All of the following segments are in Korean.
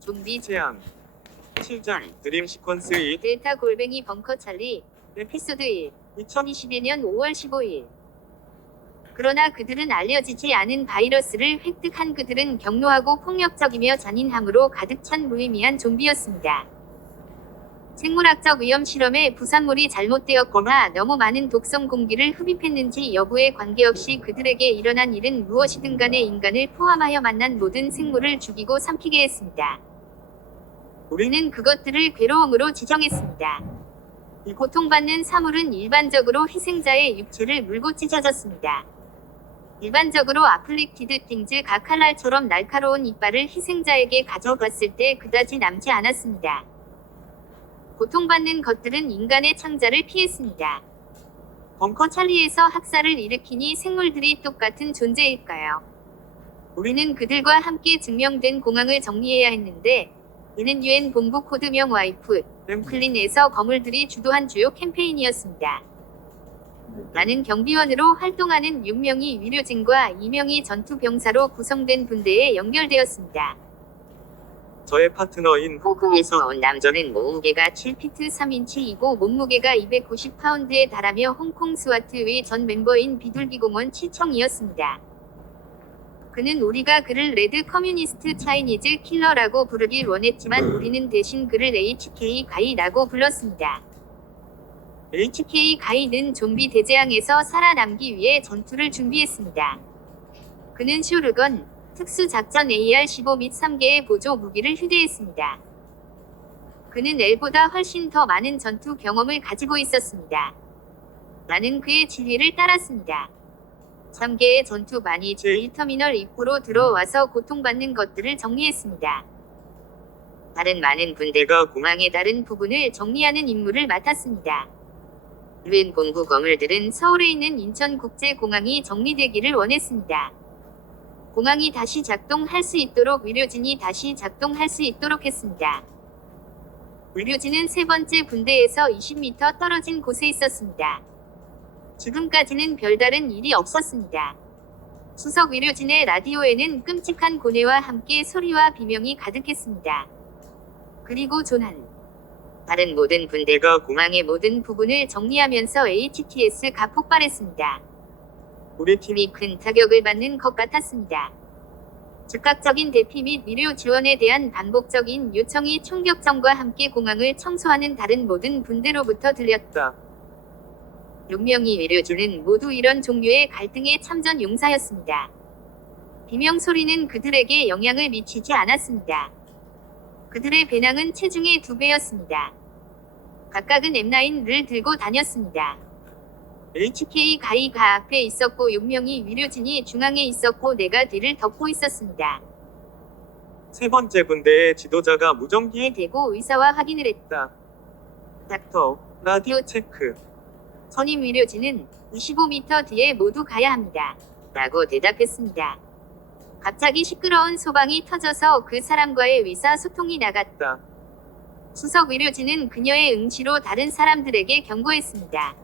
좀비 제안 7장 드림 시퀀스 2 델타 골뱅이 벙커 찰리 에피소드 1 2021년 5월 15일. 그러나 그들은 알려지지 않은 바이러스를 획득한 그들은 격노하고 폭력적이며 잔인함으로 가득 찬 무의미한 좀비였습니다. 생물학적 위험 실험에 부산물이 잘못되었거나 너무 많은 독성 공기를 흡입했는지 여부에 관계없이 그들에게 일어난 일은 무엇이든 간에 인간을 포함하여 만난 모든 생물을 죽이고 삼키게 했습니다. 우리는 그것들을 괴로움으로 지정했습니다. 이 고통받는 사물은 일반적으로 희생자의 육체를 물고 찢어졌습니다. 일반적으로 아플리티드 띵즈 가칼날처럼 날카로운 이빨을 희생자에게 가져갔을 때 그다지 남지 않았습니다. 고통받는 것들은 인간의 창자를 피했습니다. 벙커 찰리에서 학살을 일으키니 생물들이 똑같은 존재일까요? 우리는 그들과 함께 증명된 공항을 정리해야 했는데 이는 유엔 본부 코드명 와이프 램클린에서 거물들이 주도한 주요 캠페인이었습니다. 나는 경비원으로 활동하는 6명이 위료진과 2명이 전투병사로 구성된 군대에 연결되었습니다. 저의 파트너인 홍콩에서 온 남자는 몸무게가 7피트 3인치이고 몸무게가 290파운드에 달하며 홍콩 스와트의 전 멤버인 비둘기공원 치청이었습니다. 그는 우리가 그를 레드 커뮤니스트 차이니즈 킬러라고 부르길 원했지만 우리는 대신 그를 HK 가이라고 불렀습니다. HK 가이는 좀비 대재앙에서 살아남기 위해 전투를 준비했습니다. 그는 쇼르건, 특수작전 AR-15 및 3개의 보조 무기를 휴대했습니다. 그는 엘보다 훨씬 더 많은 전투 경험을 가지고 있었습니다. 나는 그의 지휘를 따랐습니다. 3개의 전투반이 제1터미널 입구로 들어와서 고통받는 것들을 정리했습니다. 다른 많은 군대가 공항의 다른 부분을 정리하는 임무를 맡았습니다. 유엔 본부 거물들은 서울에 있는 인천국제공항이 정리되기를 원했습니다. 공항이 다시 작동할 수 있도록 의료진이 다시 작동할 수 있도록 했습니다. 의료진은 세 번째 분대에서 20m 떨어진 곳에 있었습니다. 지금까지는 별다른 일이 없었습니다. 수석 의료진의 라디오에는 끔찍한 고뇌와 함께 소리와 비명이 가득했습니다. 그리고 조난. 다른 모든 군대가 공항의 모든 부분을 정리하면서 HTS가 폭발했습니다. 우리 팀이 큰 타격을 받는 것 같았습니다. 즉각적인 대피 및 의료 지원에 대한 반복적인 요청이 총격전과 함께 공항을 청소하는 다른 모든 분대로부터 들렸다. 6명의 의료진은 모두 이런 종류의 갈등의 참전 용사였습니다. 비명 소리는 그들에게 영향을 미치지 않았습니다. 그들의 배낭은 체중의 2배였습니다. 각각은 M9를 들고 다녔습니다. HK 가이가 앞에 있었고 6명의 의료진이 중앙에 있었고 내가 뒤를 덮고 있었습니다. 세 번째 분대의 지도자가 무전기에 대고 의사와 확인을 했다. 닥터 라디오 체크. 선임 의료진은 25m 뒤에 모두 가야 합니다. 라고 대답했습니다. 갑자기 시끄러운 소방이 터져서 그 사람과의 의사소통이 나갔다. 수석 의료진은 그녀의 응시로 다른 사람들에게 경고했습니다.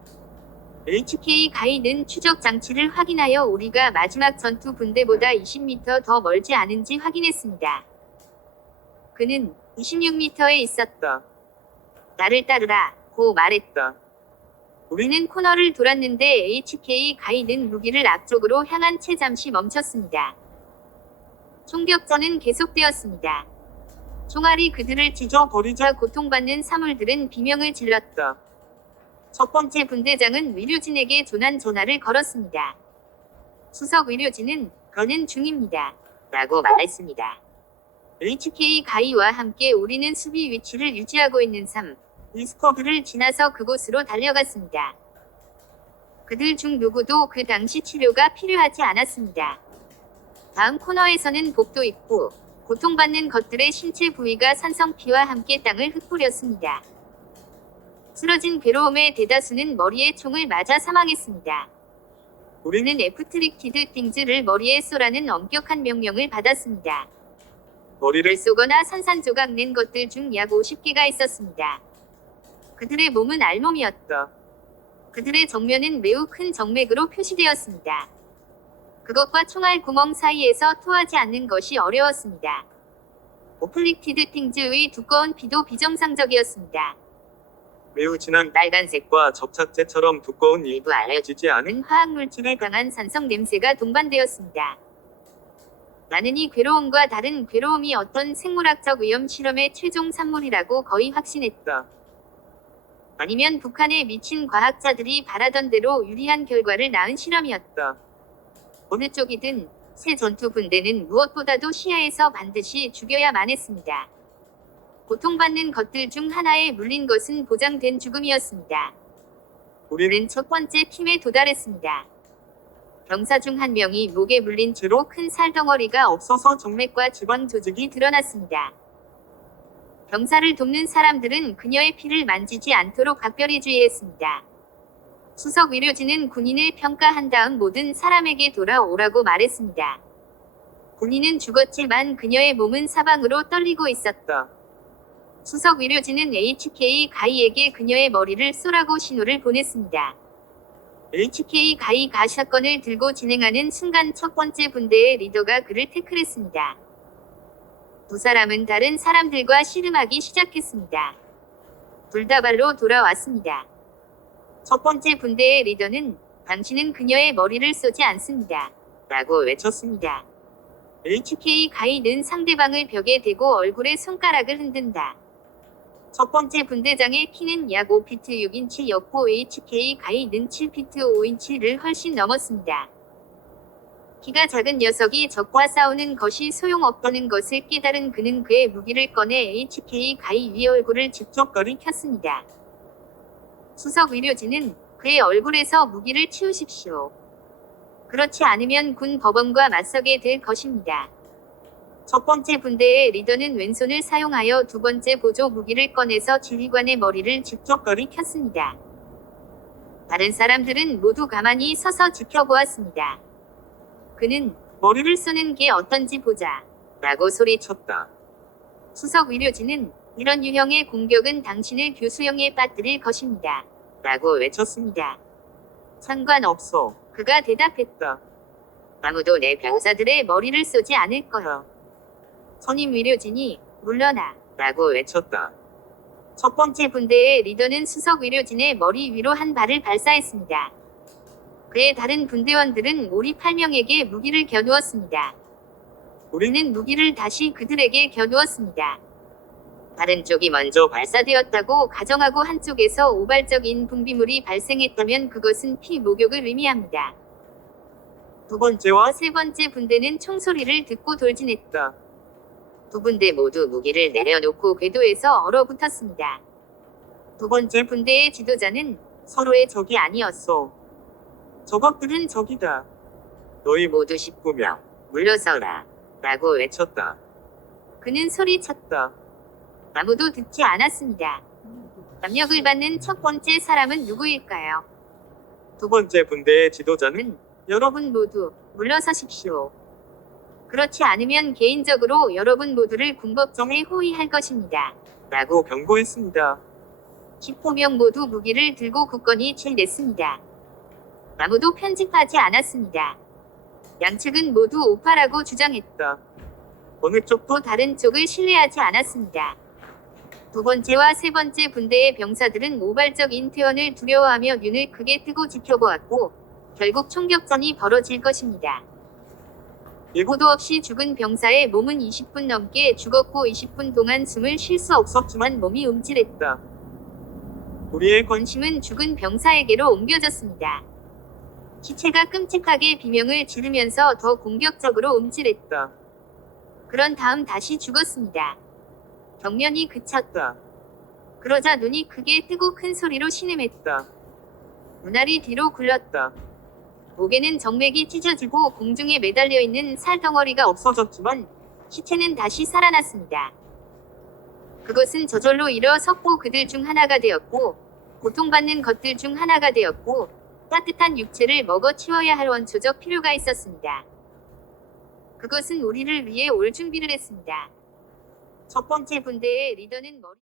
HK 가이는 추적 장치를 확인하여 우리가 마지막 전투 분대보다 20m 더 멀지 않은지 확인했습니다. 그는 26m에 있었다. 나를 따르라, 고 말했다. 우리는 코너를 돌았는데 HK 가이는 무기를 앞쪽으로 향한 채 잠시 멈췄습니다. 총격전은 계속되었습니다. 총알이 그들을 찢어버리자 고통받는 사물들은 비명을 질렀다. 첫 번째 분대장은 의료진에게 조난 전화를 걸었습니다. 수석 의료진은 가는 중입니다. 라고 말했습니다. HK 가이와 함께 우리는 수비 위치를 유지하고 있는 2 스쿼드를 지나서 그곳으로 달려갔습니다. 그들 중 누구도 그 당시 치료가 필요하지 않았습니다. 다음 코너에서는 복도 있고 고통받는 것들의 신체 부위가 산성피와 함께 땅을 흩뿌렸습니다. 쓰러진 괴로움의 대다수는 머리에 총을 맞아 사망했습니다. 우리는 애프트릭티드 띵즈를 머리에 쏘라는 엄격한 명령을 받았습니다. 머리를 쏘거나 산산조각 낸 것들 중 약 50개가 있었습니다. 그들의 몸은 알몸이었다. 그들의 정면은 매우 큰 정맥으로 표시되었습니다. 그것과 총알 구멍 사이에서 토하지 않는 것이 어려웠습니다. 오플리티드 팅즈의 두꺼운 피도 비정상적이었습니다. 매우 진한 빨간색과 과 접착제처럼 두꺼운 일부 알려지지 않은 화학물질의 강한 산성 냄새가 동반되었습니다. 나는 이 괴로움과 다른 괴로움이 어떤 생물학적 위험 실험의 최종 산물이라고 거의 확신했다. 아니면 북한에 미친 과학자들이 바라던 대로 유리한 결과를 낳은 실험이었다. 어느 쪽이든 새 전투 분대는 무엇보다도 시야에서 반드시 죽여야만 했습니다. 고통받는 것들 중 하나에 물린 것은 보장된 죽음이었습니다. 우리는 첫 번째 팀에 도달했습니다. 병사 중 한 명이 목에 물린 채로 큰 살덩어리가 없어서 정맥과 지방 조직이 드러났습니다. 병사를 돕는 사람들은 그녀의 피를 만지지 않도록 각별히 주의했습니다. 수석 의료진은 군인을 평가한 다음 모든 사람에게 돌아오라고 말했습니다. 군인은 죽었지만 그녀의 몸은 사방으로 떨리고 있었다. 수석 의료진은 HK 가이에게 그녀의 머리를 쏘라고 신호를 보냈습니다. HK 가이가 샷건을 들고 진행하는 순간 첫 번째 분대의 리더가 그를 태클했습니다. 두 사람은 다른 사람들과 씨름하기 시작했습니다. 둘 다 발로 돌아왔습니다. 첫 번째 분대의 리더는 당신은 그녀의 머리를 쏘지 않습니다. 라고 외쳤습니다. HK 가이는 상대방을 벽에 대고 얼굴에 손가락을 흔든다. 첫 번째 분대장의 키는 약 5피트 6인치였고 HK 가이는 7피트 5인치를 훨씬 넘었습니다. 키가 작은 녀석이 적과 싸우는 것이 소용없다는 것을 깨달은 그는 그의 무기를 꺼내 HK 가이 위 얼굴을 직접 가리켰습니다. 수석 의료진은 그의 얼굴에서 무기를 치우십시오. 그렇지 않으면 군 법원과 맞서게 될 것입니다. 첫 번째 분대의 리더는 왼손을 사용하여 두 번째 보조 무기를 꺼내서 지휘관의 머리를 직접 가리켰습니다. 다른 사람들은 모두 가만히 서서 지켜보았습니다. 그는 머리를 쏘는 게 어떤지 보자. 라고 소리쳤다. 수석 의료진은 이런 유형의 공격은 당신을 교수형에 빠뜨릴 것입니다. 라고 외쳤습니다. 상관없어. 그가 대답했다. 아무도 내 병사들의 머리를 쏘지 않을 거야. 선임 의료진이 물러나. 라고 외쳤다. 첫 번째 분대의 리더는 수석 의료진의 머리 위로 한 발을 발사했습니다. 그의 다른 분대원들은 우리 8명에게 무기를 겨누었습니다. 우리는 무기를 다시 그들에게 겨누었습니다. 다른 쪽이 먼저 발사되었다고 가정하고 한쪽에서 우발적인 분비물이 발생했다면 그것은 피 목욕을 의미합니다. 두 번째와 세 번째 분대는 총소리를 듣고 돌진했다. 두 분대 모두 무기를 내려놓고 궤도에서 얼어붙었습니다. 두 번째 분대의 지도자는 서로의 적이 아니었어. 저것들은 적이다. 너희 모두 19명 물러서라. 라고 외쳤다. 그는 소리쳤다. 아무도 듣지 않았습니다. 압력을 받는 첫 번째 사람은 누구일까요? 두 번째 분대의 지도자는 여러분 모두 물러서십시오. 그렇지 않으면 개인적으로 여러분 모두를 군법정에 호위할 것입니다. 라고 경고했습니다. 19명 모두 무기를 들고 굳건히 칠냈습니다. 아무도 편집하지 않았습니다. 양측은 모두 오파라고 주장했다. 어느 쪽도 또 다른 쪽을 신뢰하지 않았습니다. 두 번째와 세 번째 분대의 병사들은 우발적인 퇴원을 두려워하며 눈을 크게 뜨고 지켜보았고 결국 총격전이 벌어질 것입니다. 예고도 없이 죽은 병사의 몸은 20분 넘게 죽었고 20분 동안 숨을 쉴 수 없었지만 몸이 움찔했다. 우리의 관심은 죽은 병사에게로 옮겨졌습니다. 시체가 끔찍하게 비명을 지르면서 더 공격적으로 움찔했다. 그런 다음 다시 죽었습니다. 경련이 그쳤다. 그러자 눈이 크게 뜨고 큰 소리로 신음했다. 눈알이 뒤로 굴렀다. 목에는 정맥이 찢어지고 공중에 매달려 있는 살덩어리가 없어졌지만 시체는 다시 살아났습니다. 그것은 저절로 일어섰고 그들 중 하나가 되었고 고통받는 것들 중 하나가 되었고 따뜻한 육체를 먹어 치워야 할 원초적 필요가 있었습니다. 그것은 우리를 위해 올 준비를 했습니다. 첫 번째 분대의 리더는 머리